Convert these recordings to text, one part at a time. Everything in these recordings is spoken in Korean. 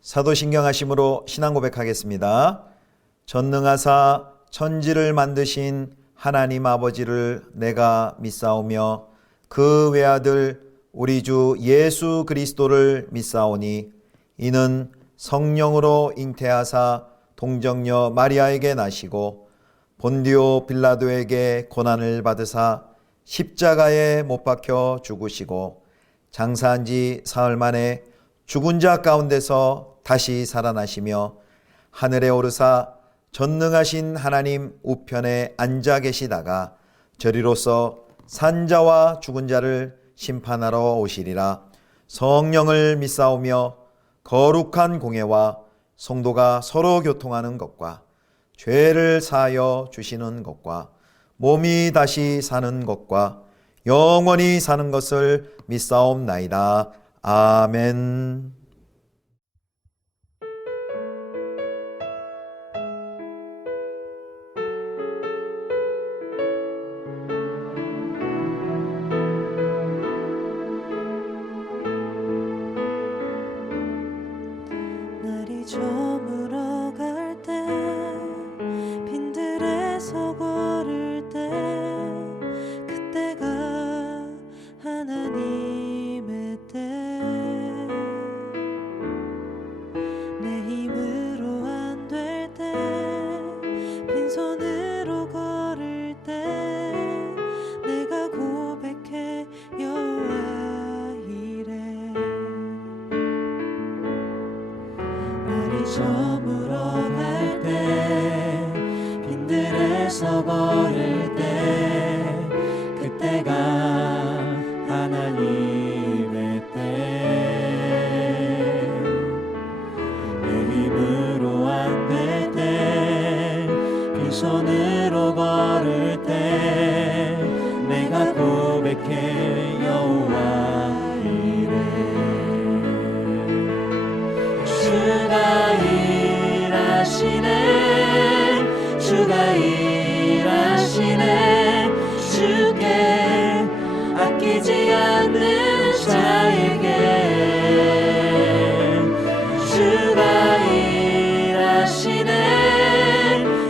사도신경하심으로 신앙 고백하겠습니다. 전능하사 천지를 만드신 하나님 아버지를 내가 믿사오며 그 외아들 우리 주 예수 그리스도를 믿사오니 이는 성령으로 잉태하사 동정녀 마리아에게 나시고 본디오 빌라도에게 고난을 받으사 십자가에 못 박혀 죽으시고 장사한 지 사흘 만에 죽은 자 가운데서 다시 살아나시며 하늘에 오르사 전능하신 하나님 우편에 앉아 계시다가 저리로서 산자와 죽은 자를 심판하러 오시리라. 성령을 믿사오며 거룩한 공회와 성도가 서로 교통하는 것과 죄를 사하여 주시는 것과 몸이 다시 사는 것과 영원히 사는 것을 믿사옵나이다. 아멘. 날이 저물어 갈 때 빈들에서 걸을 때 그때가 하나님의 때 내 힘으로 안 될 때 빈손으로 걸을 때 내가 고백해 여호와 이래 날이 저물어 갈 때 빈들에서 걸을 때 그때가 하나님의 때 내 힘으로 안 될 때 빈손으로 걸을 때 내가 고백해 여호와 이래 주가 일하시네 주가 일하시네 주께 아끼지 않는 자에게 주가 일하시네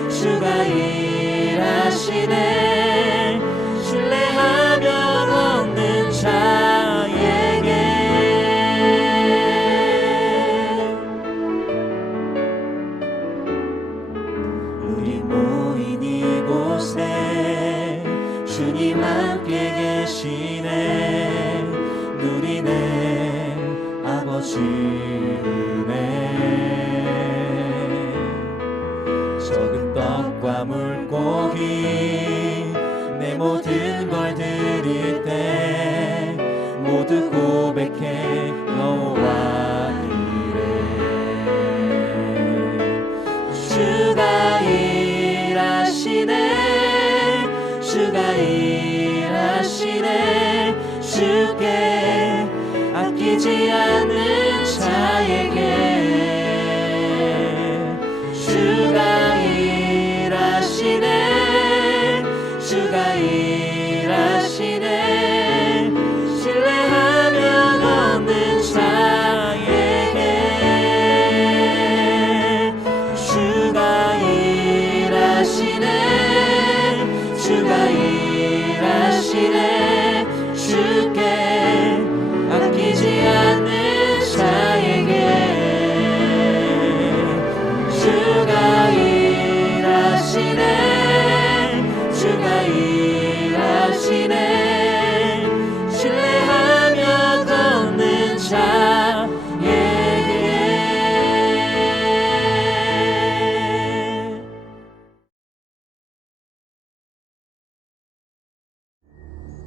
주가 일하시네 신뢰하며 얻는 자에게 우리 모인 이곳에 주님 함께 계시네 누리네 아버지 은혜 적은 떡과 물고기 내 모든 걸 드릴 때 모두 고백해 여호와 이래 주가 일하시네 주가 일하시네 주께 아끼지 않는 자에게 주가 일하시네 주가 일하시네 신뢰하며 얻는 자에게 주가 일하시네 주가 일하시네 주께 아끼지 않는 자에게 주가 일하시네 주가 일하시네 신뢰하며 걷는 자에게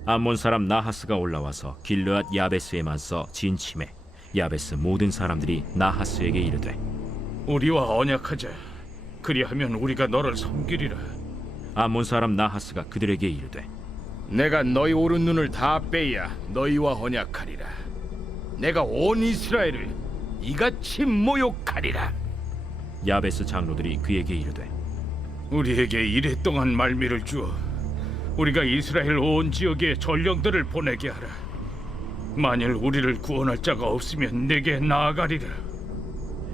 암몬 사람 나하스가 올라와서 길르앗 야베스에 맞서 진침해 야베스 모든 사람들이 나하스에게 이르되 우리와 언약하자. 그리하면 우리가 너를 섬기리라. 암몬 사람 나하스가 그들에게 이르되 내가 너희 오른 눈을 다 빼야 너희와 언약하리라. 내가 온 이스라엘을 이같이 모욕하리라. 야베스 장로들이 그에게 이르되 우리에게 이랫동안 말미를 주어 우리가 이스라엘 온 지역에 전령들을 보내게 하라. 만일 우리를 구원할 자가 없으면 내게 나아가리라.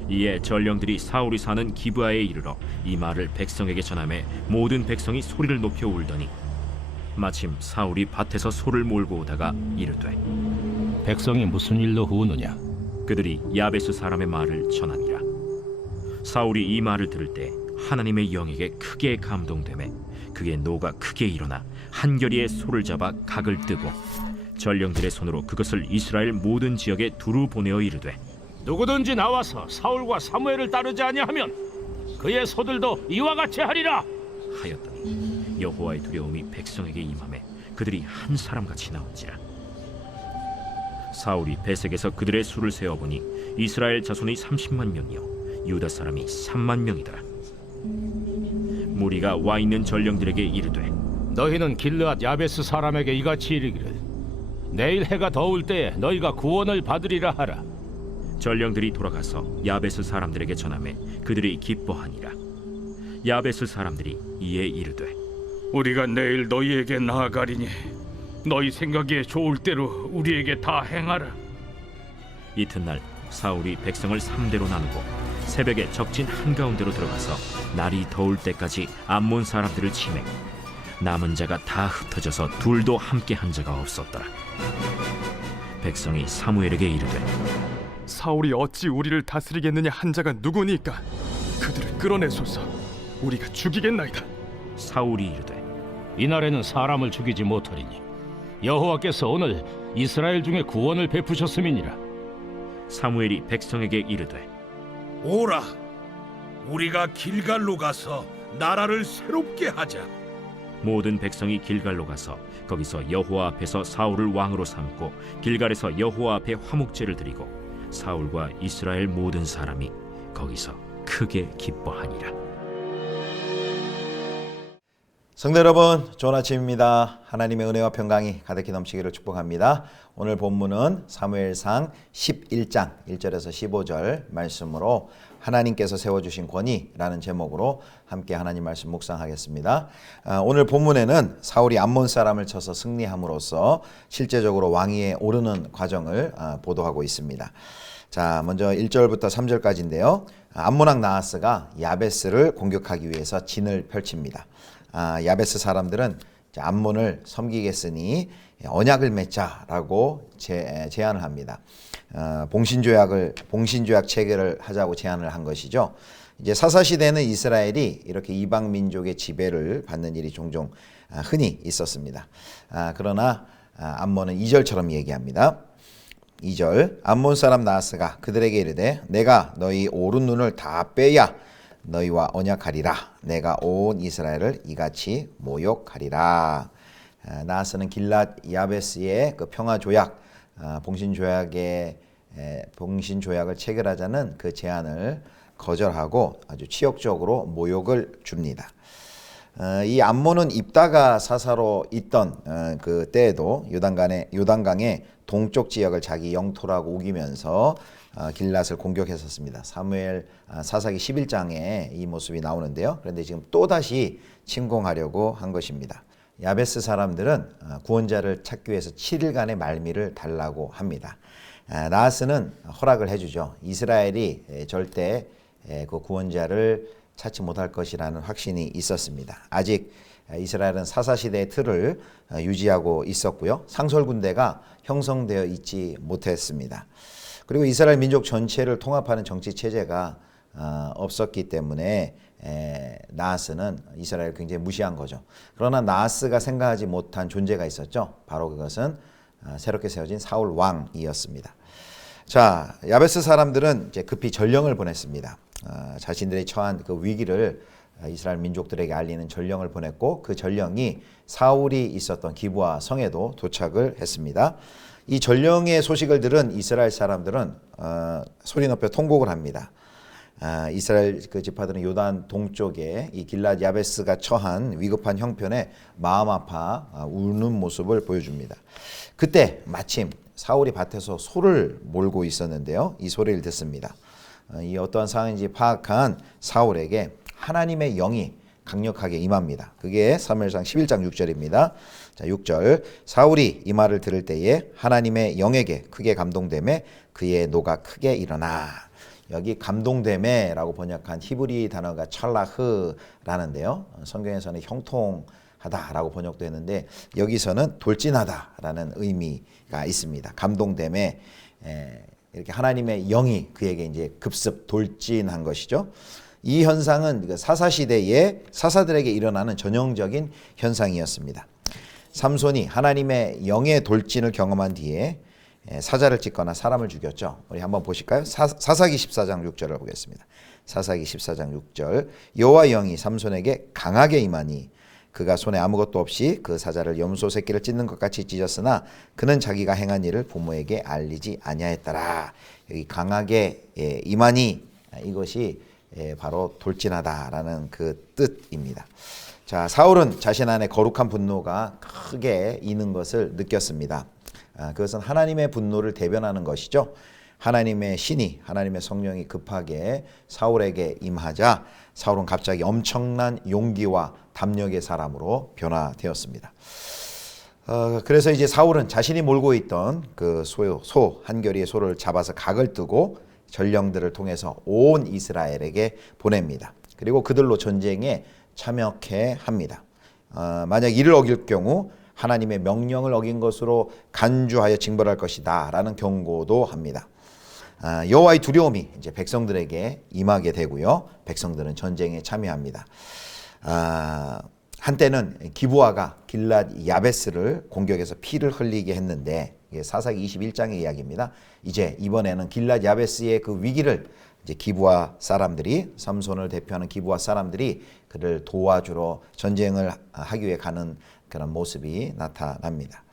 이에 전령들이 사울이 사는 기브아에 이르러 이 말을 백성에게 전하매 모든 백성이 소리를 높여 울더니 마침 사울이 밭에서 소를 몰고 오다가 이르되 백성이 무슨 일로 우느냐? 그들이 야베스 사람의 말을 전하니라. 사울이 이 말을 들을 때 하나님의 영에게 크게 감동되매 그의 노가 크게 일어나 한결이의 소를 잡아 각을 뜨고 전령들의 손으로 그것을 이스라엘 모든 지역에 두루 보내어 이르되 누구든지 나와서 사울과 사무엘을 따르지 아니하면 그의 소들도 이와 같이 하리라. 하였더니 여호와의 두려움이 백성에게 임하매 그들이 한 사람같이 나온지라. 사울이 베색에서 그들의 수를 세어보니 이스라엘 자손이 30만 명이요 유다 사람이 3만 명이더라. 무리가 와 있는 전령들에게 이르되 너희는 길르앗 야베스 사람에게 이같이 이르기를 내일 해가 더울 때에 너희가 구원을 받으리라 하라. 전령들이 돌아가서 야베스 사람들에게 전하매 그들이 기뻐하니라. 야베스 사람들이 이에 이르되 우리가 내일 너희에게 나아가리니 너희 생각에 좋을 대로 우리에게 다 행하라. 이튿날 사울이 백성을 3대로 나누고 새벽에 적진 한가운데로 들어가서 날이 더울 때까지 암몬 사람들을 치매 남은 자가 다 흩어져서 둘도 함께 한 자가 없었더라. 백성이 사무엘에게 이르되 사울이 어찌 우리를 다스리겠느냐 한 자가 누구니까 그들을 끌어내소서. 우리가 죽이겠나이다. 사울이 이르되 이날에는 사람을 죽이지 못하리니 여호와께서 오늘 이스라엘 중에 구원을 베푸셨음이니라. 사무엘이 백성에게 이르되 오라, 우리가 길갈로 가서 나라를 새롭게 하자. 모든 백성이 길갈로 가서 거기서 여호와 앞에서 사울을 왕으로 삼고 길갈에서 여호와 앞에 화목제를 드리고 사울과 이스라엘 모든 사람이 거기서 크게 기뻐하니라. 성도 여러분, 좋은 아침입니다. 하나님의 은혜와 평강이 가득히 넘치기를 축복합니다. 오늘 본문은 사무엘상 11장 1절에서 15절 말씀으로 하나님께서 세워주신 권위라는 제목으로 함께 하나님 말씀 묵상하겠습니다. 오늘 본문에는 사울이 암몬 사람을 쳐서 승리함으로써 실제적으로 왕위에 오르는 과정을 보도하고 있습니다. 자, 먼저 1절부터 3절까지인데요. 암몬왕 나하스가 야베스를 공격하기 위해서 진을 펼칩니다. 야베스 사람들은 암몬을 섬기겠으니 언약을 맺자라고 제안을 합니다. 봉신조약 체결을 하자고 제안을 한 것이죠. 이제 사사 시대는 이스라엘이 이렇게 이방 민족의 지배를 받는 일이 종종 흔히 있었습니다. 그러나 암몬은 2절처럼 얘기합니다. 2절 암몬 사람 나하스가 그들에게 이르되 내가 너희 오른 눈을 다 빼야 너희와 언약하리라. 내가 온 이스라엘을 이같이 모욕하리라. 나하스는 길랏 야베스의 그 평화 조약, 봉신조약을 체결하자는 그 제안을 거절하고 아주 치욕적으로 모욕을 줍니다. 이 암몬은 입다가 사사로 있던 그 때에도 요단강의 동쪽 지역을 자기 영토라고 우기면서 길랏을 공격했었습니다. 사무엘 사사기 11장에 이 모습이 나오는데요. 그런데 지금 또다시 침공하려고 한 것입니다. 야베스 사람들은 구원자를 찾기 위해서 7일간의 말미를 달라고 합니다. 나하스는 허락을 해주죠. 이스라엘이 절대 그 구원자를 찾지 못할 것이라는 확신이 있었습니다. 아직 이스라엘은 사사시대의 틀을 유지하고 있었고요. 상설군대가 형성되어 있지 못했습니다. 그리고 이스라엘 민족 전체를 통합하는 정치체제가 없었기 때문에 나하스는 이스라엘을 굉장히 무시한 거죠. 그러나 나하스가 생각하지 못한 존재가 있었죠. 바로 그것은 새롭게 세워진 사울 왕이었습니다. 자, 야베스 사람들은 이제 급히 전령을 보냈습니다. 자신들이 처한 그 위기를 이스라엘 민족들에게 알리는 전령을 보냈고 그 전령이 사울이 있었던 기브아 성에도 도착을 했습니다. 이 전령의 소식을 들은 이스라엘 사람들은 소리 높여 통곡을 합니다. 이스라엘 그 지파들은 요단 동쪽에 이 길랏 야베스가 처한 위급한 형편에 마음 아파 우는 모습을 보여줍니다. 그때 마침 사울이 밭에서 소를 몰고 있었는데요. 이 소리를 듣습니다. 이 어떠한 상황인지 파악한 사울에게 하나님의 영이 강력하게 임합니다. 그게 사무엘상 11장 6절입니다. 자, 6절 사울이 이 말을 들을 때에 하나님의 영에게 크게 감동되매 그의 노가 크게 일어나. 여기 감동됨에라고 번역한 히브리 단어가 찰라흐라는데요. 성경에서는 형통하다라고 번역도 했는데 여기서는 돌진하다라는 의미가 있습니다. 감동됨에 이렇게 하나님의 영이 그에게 이제 급습 돌진한 것이죠. 이 현상은 사사 시대에 사사들에게 일어나는 전형적인 현상이었습니다. 삼손이 하나님의 영의 돌진을 경험한 뒤에 사자를 찢거나 사람을 죽였죠. 우리 한번 보실까요? 사사기 14장 6절을 보겠습니다. 사사기 14장 6절. 여호와 영이 삼손에게 강하게 임하니 그가 손에 아무것도 없이 그 사자를 염소 새끼를 찢는 것 같이 찢었으나 그는 자기가 행한 일을 부모에게 알리지 아니하였더라. 여기 강하게 임하니 이것이 바로 돌진하다라는 그 뜻입니다. 자, 사울은 자신 안에 거룩한 분노가 크게 이는 것을 느꼈습니다. 그것은 하나님의 분노를 대변하는 것이죠. 하나님의 신이, 하나님의 성령이 급하게 사울에게 임하자 사울은 갑자기 엄청난 용기와 담력의 사람으로 변화되었습니다. 그래서 이제 사울은 자신이 몰고 있던 그 소 한 결의의 소를 잡아서 각을 뜨고 전령들을 통해서 온 이스라엘에게 보냅니다. 그리고 그들로 전쟁에 참여케 합니다. 만약 이를 어길 경우 하나님의 명령을 어긴 것으로 간주하여 징벌할 것이다 라는 경고도 합니다. 여호와의 두려움이 이제 백성들에게 임하게 되고요. 백성들은 전쟁에 참여합니다. 한때는 기브아가 길랏 야베스를 공격해서 피를 흘리게 했는데 이게 사사기 21장의 이야기입니다. 이제 이번에는 길랏 야베스의 그 위기를 이제 기브아 사람들이 삼손을 대표하는 기브아 사람들이 그를 도와주러 전쟁을 하기 위해 가는 그런 모습이 나타납니다.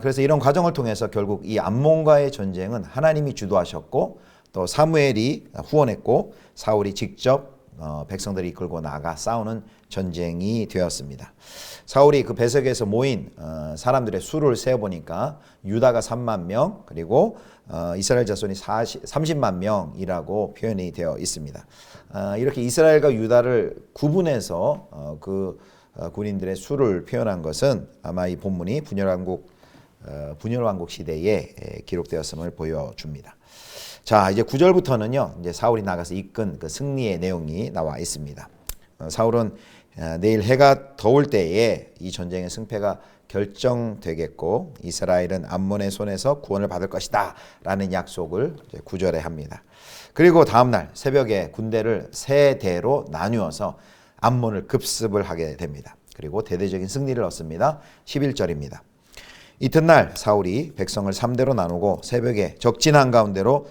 그래서 이런 과정을 통해서 결국 이 암몬과의 전쟁은 하나님이 주도하셨고 또 사무엘이 후원했고 사울이 직접 백성들이 이끌고 나가 싸우는 전쟁이 되었습니다. 사울이 그 배석에서 모인 사람들의 수를 세어보니까 유다가 3만 명 그리고 이스라엘 자손이 30만 명이라고 표현이 되어 있습니다. 이렇게 이스라엘과 유다를 구분해서 그 군인들의 수를 표현한 것은 아마 이 본문이 분열왕국 시대에 기록되었음을 보여줍니다. 자, 이제 9절부터는요, 이제 사울이 나가서 이끈 그 승리의 내용이 나와 있습니다. 사울은 내일 해가 더울 때에 이 전쟁의 승패가 결정되겠고 이스라엘은 암몬의 손에서 구원을 받을 것이다 라는 약속을 이제 9절에 합니다. 그리고 다음날 새벽에 군대를 세 대로 나누어서 암몬을 급습을 하게 됩니다. 그리고 대대적인 승리를 얻습니다. 11절입니다. 이튿날 사울이 백성을 3대로 나누고 새벽에 적진 한가운데로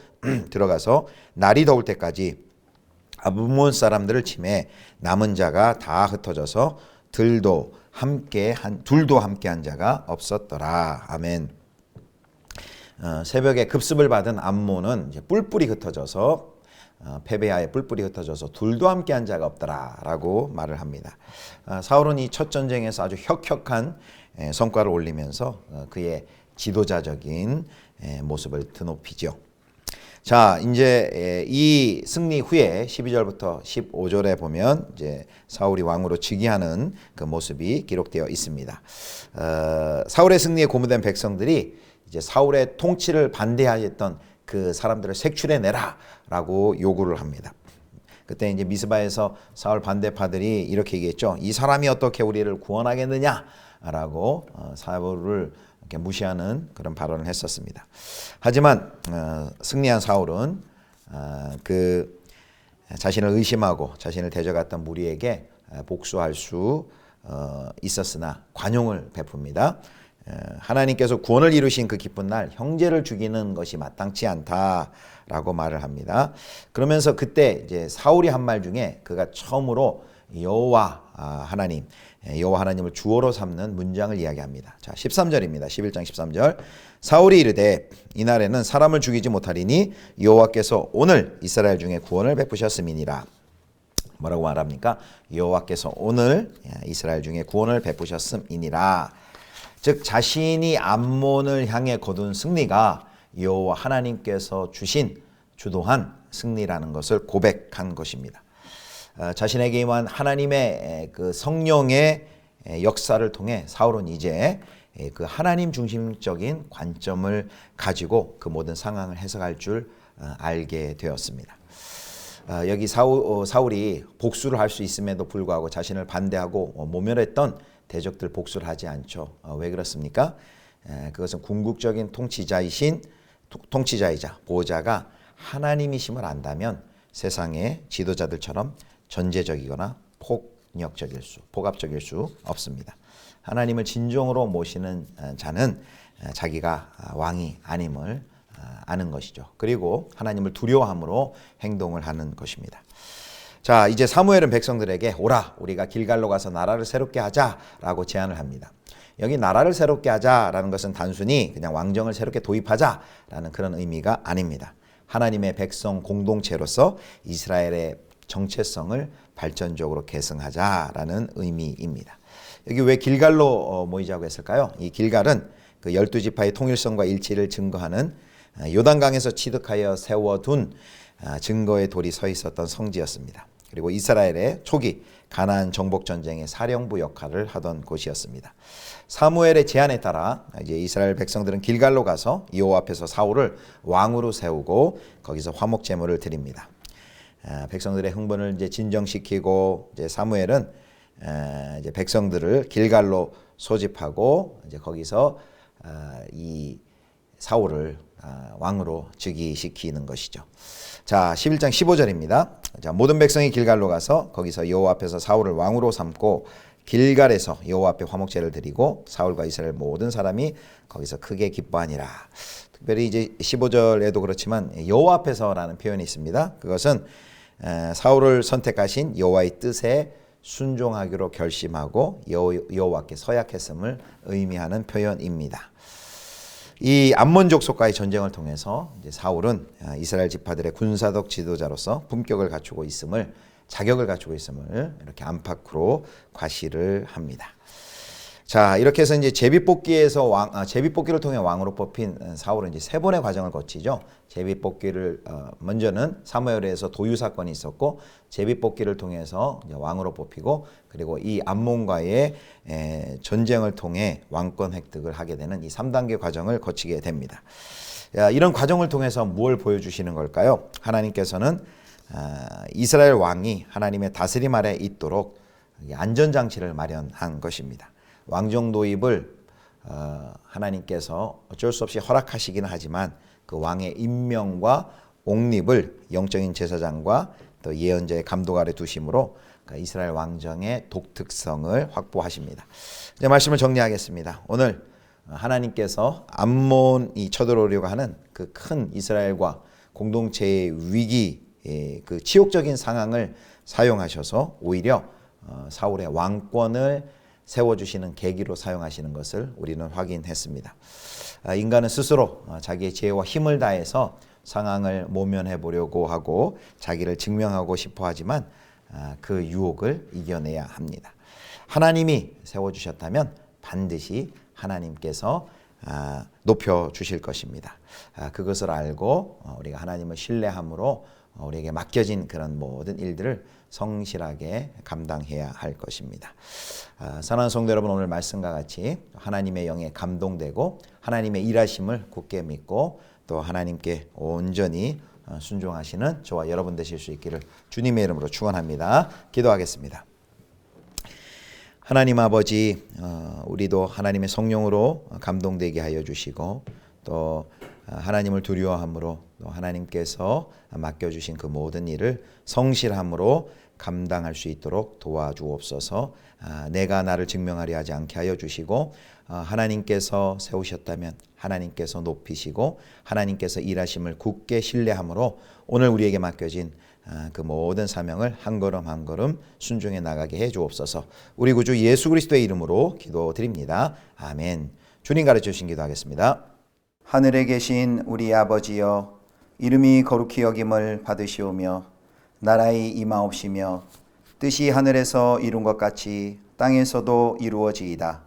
들어가서 날이 더울 때까지 암몬 사람들을 치매 남은 자가 다 흩어져서 둘도 함께 한 자가 없었더라. 아멘. 새벽에 급습을 받은 암몬은 이제 뿔뿔이 흩어져서 패배하에 뿔뿔이 흩어져서 둘도 함께 한 자가 없더라라고 말을 합니다. 사울은 이 첫 전쟁에서 아주 혁혁한 성과를 올리면서 그의 지도자적인 모습을 드높이죠. 자, 이제 이 승리 후에 12절부터 15절에 보면 이제 사울이 왕으로 즉위하는 그 모습이 기록되어 있습니다. 사울의 승리에 고무된 백성들이 이제 사울의 통치를 반대하였던 그 사람들을 색출해내라라고 요구를 합니다. 그때 이제 미스바에서 사울 반대파들이 이렇게 얘기했죠. 이 사람이 어떻게 우리를 구원하겠느냐라고 사울을 이렇게 무시하는 그런 발언을 했었습니다. 하지만 승리한 사울은 그 자신을 의심하고 자신을 대적했던 무리에게 복수할 수 있었으나 관용을 베풉니다. 하나님께서 구원을 이루신 그 기쁜 날 형제를 죽이는 것이 마땅치 않다라고 말을 합니다. 그러면서 그때 이제 사울이 한 말 중에 그가 처음으로 여호와 하나님을 주어로 삼는 문장을 이야기합니다. 자, 13절입니다. 11장 13절. 사울이 이르되 이날에는 사람을 죽이지 못하리니 여호와께서 오늘 이스라엘 중에 구원을 베푸셨음이니라. 뭐라고 말합니까? 여호와께서 오늘 이스라엘 중에 구원을 베푸셨음이니라. 즉 자신이 암몬을 향해 거둔 승리가 여호와 하나님께서 주신 주도한 승리라는 것을 고백한 것입니다. 자신에게 임한 하나님의 그 성령의 역사를 통해 사울은 이제 그 하나님 중심적인 관점을 가지고 그 모든 상황을 해석할 줄 알게 되었습니다. 여기 사울이 복수를 할 수 있음에도 불구하고 자신을 반대하고 모멸했던 대적들 복수를 하지 않죠. 왜 그렇습니까? 그것은 궁극적인 통치자이자 보호자가 하나님이심을 안다면 세상의 지도자들처럼 전제적이거나 폭압적일 수 없습니다. 하나님을 진정으로 모시는 자는 자기가 왕이 아님을 아는 것이죠. 그리고 하나님을 두려워함으로 행동을 하는 것입니다. 자, 이제 사무엘은 백성들에게 오라, 우리가 길갈로 가서 나라를 새롭게 하자라고 제안을 합니다. 여기 나라를 새롭게 하자라는 것은 단순히 그냥 왕정을 새롭게 도입하자라는 그런 의미가 아닙니다. 하나님의 백성 공동체로서 이스라엘의 정체성을 발전적으로 계승하자라는 의미입니다. 여기 왜 길갈로 모이자고 했을까요? 이 길갈은 그 12지파의 통일성과 일치를 증거하는 요단강에서 취득하여 세워둔 증거의 돌이 서 있었던 성지였습니다. 그리고 이스라엘의 초기 가나안 정복 전쟁의 사령부 역할을 하던 곳이었습니다. 사무엘의 제안에 따라 이제 이스라엘 백성들은 길갈로 가서 여호와 앞에서 사울을 왕으로 세우고 거기서 화목 제물을 드립니다. 백성들의 흥분을 이제 진정시키고 이제 사무엘은 이제 백성들을 길갈로 소집하고 이제 거기서 이 사울을 왕으로 즉위시키는 것이죠. 자, 11장 15절입니다. 자, 모든 백성이 길갈로 가서 거기서 여호와 앞에서 사울을 왕으로 삼고 길갈에서 여호와 앞에 화목제를 드리고 사울과 이스라엘 모든 사람이 거기서 크게 기뻐하니라. 특별히 이제 15절에도 그렇지만 여호와 앞에서라는 표현이 있습니다. 그것은 사울을 선택하신 여호와의 뜻에 순종하기로 결심하고 여호와께 서약했음을 의미하는 표현입니다. 이 암몬 족속과의 전쟁을 통해서 이제 사울은 이스라엘 지파들의 군사적 지도자로서 품격을 갖추고 있음을, 자격을 갖추고 있음을 이렇게 안팎으로 과시를 합니다. 자, 이렇게 해서 이제 제비뽑기를 통해 왕으로 뽑힌 사울은 이제 세 번의 과정을 거치죠. 제비뽑기를 먼저는 사무엘에서 도유 사건이 있었고, 제비뽑기를 통해서 이제 왕으로 뽑히고, 그리고 이 암몬과의 전쟁을 통해 왕권 획득을 하게 되는 이 3단계 과정을 거치게 됩니다. 이런 과정을 통해서 무엇을 보여주시는 걸까요? 하나님께서는 이스라엘 왕이 하나님의 다스림 아래 있도록 안전장치를 마련한 것입니다. 왕정 도입을 하나님께서 어쩔 수 없이 허락하시기는 하지만 그 왕의 임명과 옹립을 영적인 제사장과 또 예언자의 감독 아래 두심으로 이스라엘 왕정의 독특성을 확보하십니다. 이제 말씀을 정리하겠습니다. 오늘 하나님께서 암몬이 쳐들어오려고 하는 그 큰 이스라엘과 공동체의 위기, 그 치욕적인 상황을 사용하셔서 오히려 사울의 왕권을 세워주시는 계기로 사용하시는 것을 우리는 확인했습니다. 인간은 스스로 자기의 지혜와 힘을 다해서 상황을 모면해 보려고 하고 자기를 증명하고 싶어 하지만 그 유혹을 이겨내야 합니다. 하나님이 세워주셨다면 반드시 하나님께서 높여주실 것입니다. 그것을 알고 우리가 하나님을 신뢰함으로 우리에게 맡겨진 그런 모든 일들을 성실하게 감당해야 할 것입니다. 사랑하는 성도 여러분, 오늘 말씀과 같이 하나님의 영에 감동되고 하나님의 일하심을 굳게 믿고 또 하나님께 온전히 순종하시는 저와 여러분 되실 수 있기를 주님의 이름으로 축원합니다. 기도하겠습니다. 하나님 아버지, 우리도 하나님의 성령으로 감동되게 하여 주시고 또 하나님을 두려워함으로 또 하나님께서 맡겨주신 그 모든 일을 성실함으로 감당할 수 있도록 도와주옵소서. 내가 나를 증명하려 하지 않게 하여 주시고 하나님께서 세우셨다면 하나님께서 높이시고 하나님께서 일하심을 굳게 신뢰함으로 오늘 우리에게 맡겨진 그 모든 사명을 한 걸음 한 걸음 순종해 나가게 해 주옵소서. 우리 구주 예수 그리스도의 이름으로 기도드립니다. 아멘. 주님 가르쳐 주신 기도하겠습니다. 하늘에 계신 우리 아버지여, 이름이 거룩히 여김을 받으시오며 나라의 임하옵시며 뜻이 하늘에서 이룬 것 같이 땅에서도 이루어지이다.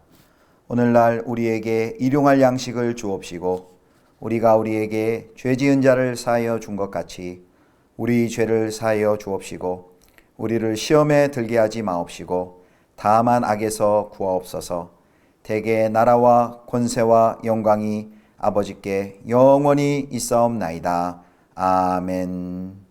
오늘날 우리에게 일용할 양식을 주옵시고 우리가 우리에게 죄 지은 자를 사하여 준 것 같이 우리 죄를 사하여 주옵시고 우리를 시험에 들게 하지 마옵시고 다만 악에서 구하옵소서. 대개 나라와 권세와 영광이 아버지께 영원히 있사옵나이다. 아멘.